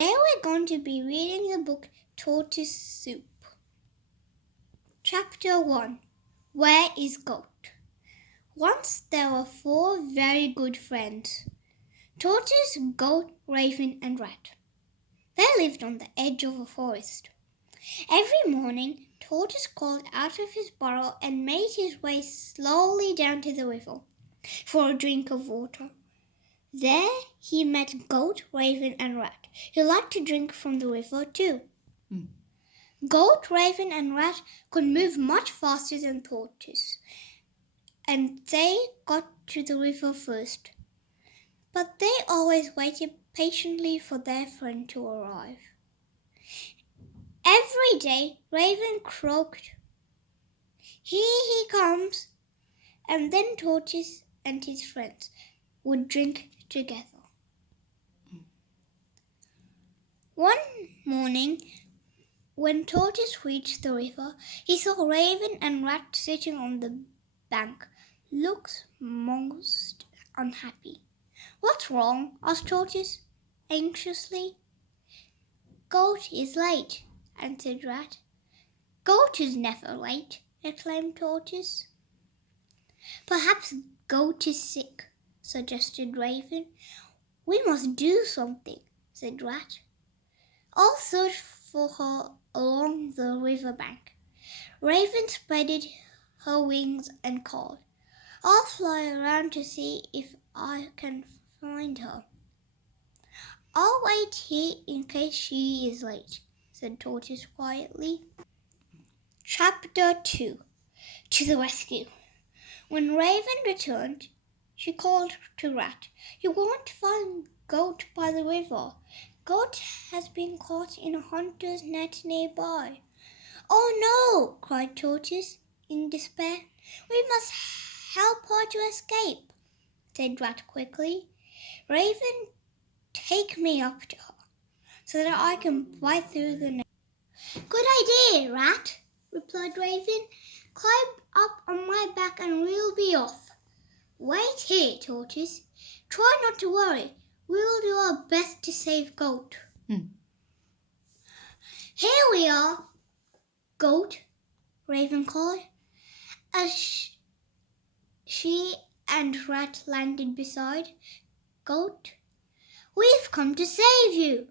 Today we're going to be reading the book Tortoise Soup. Chapter 1. Where is Goat? Once there were 4 very good friends, Tortoise, Goat, Raven and Rat. They lived on the edge of a forest. Every morning, Tortoise crawled out of his burrow and made his way slowly down to the river for a drink of water. There he met Goat, Raven and Rat, who liked to drink from the river too. Goat, Raven and Rat could move much faster than Tortoise, and they got to the river first. But they always waited patiently for their friend to arrive. Every day Raven croaked, "Here he comes," and then Tortoise and his friends would drink together. One morning, when Tortoise reached the river, he saw Raven and Rat sitting on the bank, looks most unhappy. "What's wrong?" asked Tortoise anxiously. "Goat is late," answered Rat. "Goat is never late," exclaimed Tortoise. "Perhaps Goat is sick," suggested Raven. "We must do something," said Rat. "I'll search for her along the river bank." Raven spread her wings and called, "I'll fly around to see if I can find her." "I'll wait here in case she is late," said Tortoise quietly. Chapter 2. To the Rescue. When Raven returned, she called to Rat, "You won't find Goat by the river. Goat has been caught in a hunter's net nearby." "Oh no!" cried Tortoise in despair. "We must help her to escape," said Rat quickly. "Raven, take me up to her so that I can bite through the net." "Good idea, Rat," replied Raven. "Climb up on my back and we'll be off." "Wait here, Tortoise. Try not to worry. We'll do our best to save Goat." "Here we are, Goat," Raven called, as she and Rat landed beside Goat. "We've come to save you."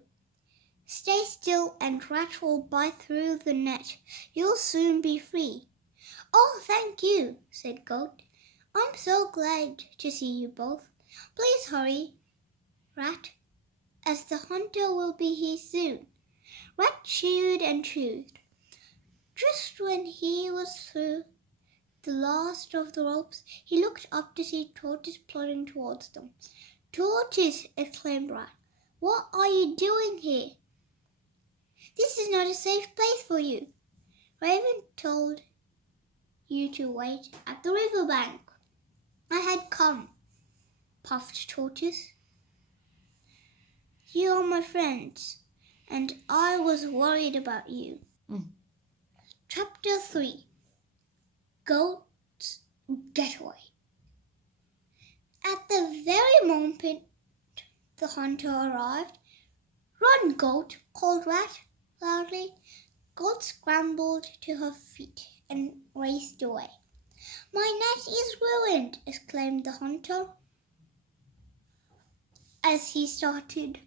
"Stay still and Rat will bite through the net. You'll soon be free." "Oh, thank you," said Goat. "I'm so glad to see you both. Please hurry, Rat, as the hunter will be here soon." Rat chewed and chewed. Just when he was through the last of the ropes, he looked up to see Tortoise plodding towards them. "Tortoise," exclaimed Rat, "what are you doing here? This is not a safe place for you. Raven told you to wait at the river bank." "I had come," puffed Tortoise. "You are my friends, and I was worried about you." Chapter 3. Goat's Getaway. At the very moment the hunter arrived, "Run, Goat," called Rat loudly. Goat scrambled to her feet and raced away. "My net is ruined," exclaimed the hunter as he stared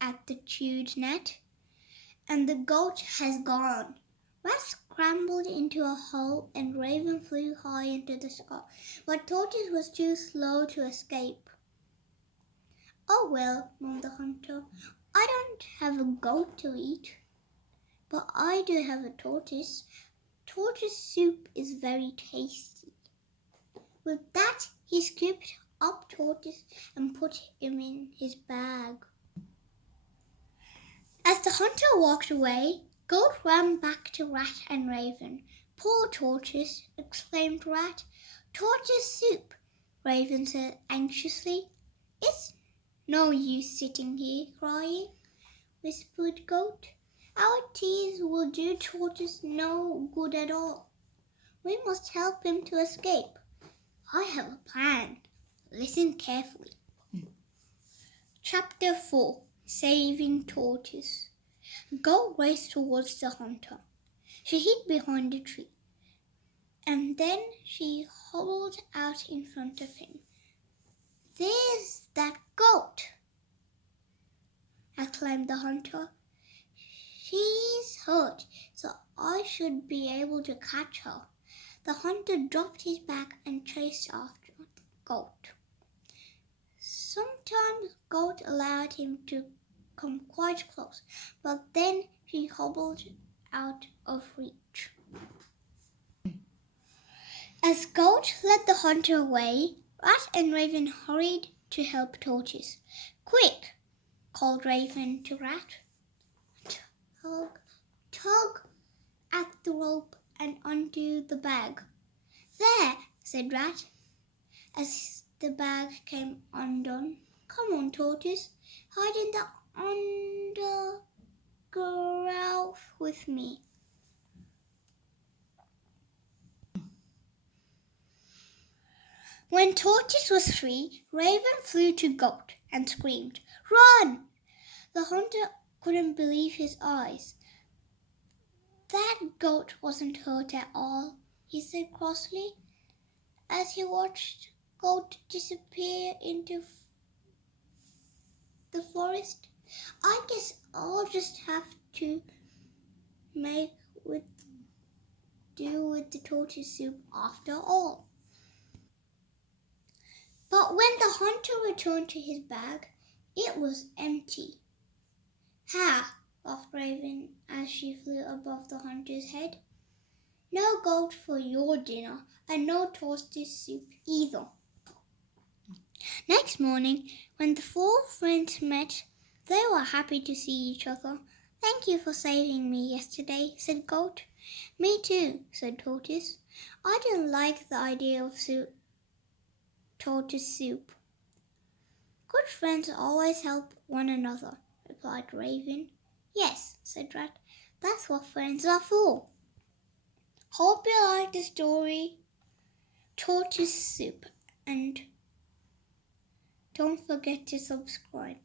at the chewed net. "And the goat has gone." Rat scrambled into a hole and Raven flew high into the sky, but Tortoise was too slow to escape. "Oh well," moaned the hunter, "I don't have a goat to eat, but I do have a tortoise. Tortoise soup is very tasty." With that, he scooped up Tortoise and put him in his bag. As the hunter walked away, Goat ran back to Rat and Raven. "Poor Tortoise," exclaimed Rat. "Tortoise soup," Raven said anxiously. "It's no use sitting here crying," whispered Goat. "Our tears will do Tortoise no good at all. We must help him to escape. I have a plan. Listen carefully." Chapter 4 Saving Tortoise. Goat raced towards the hunter. She hid behind a tree, and then she hobbled out in front of him. "There's that goat!" exclaimed the hunter. "She's hurt, so I should be able to catch her." The hunter dropped his bag and chased after the goat. Sometimes Goat allowed him to come quite close, but then he hobbled out of reach. As Goat led the hunter away, Rat and Raven hurried to help Tortoise. "Quick!" called Raven to Rat. Tug at the rope and undo the bag." "There," said Rat, as the bag came undone. "Come on, Tortoise, hide in the undergrowth with me." When Tortoise was free, Raven flew to Goat and screamed, "Run!" The hunter couldn't believe his eyes. "That goat wasn't hurt at all," he said crossly, as he watched Goat disappear into the forest. "I guess I'll just have to make do with the tortoise soup after all." But when the hunter returned to his bag, it was empty. "Ha!" laughed Raven as she flew above the hunter's head. "No goat for your dinner, and no tortoise soup either." Next morning, when the four friends met, they were happy to see each other. "Thank you for saving me yesterday," said Goat. "Me too," said Tortoise. "I didn't like the idea of tortoise soup." "Good friends always help one another," replied Raven. "Yes," said Rat. "That's what friends are for." Hope you liked the story Tortoise Soup, and don't forget to subscribe.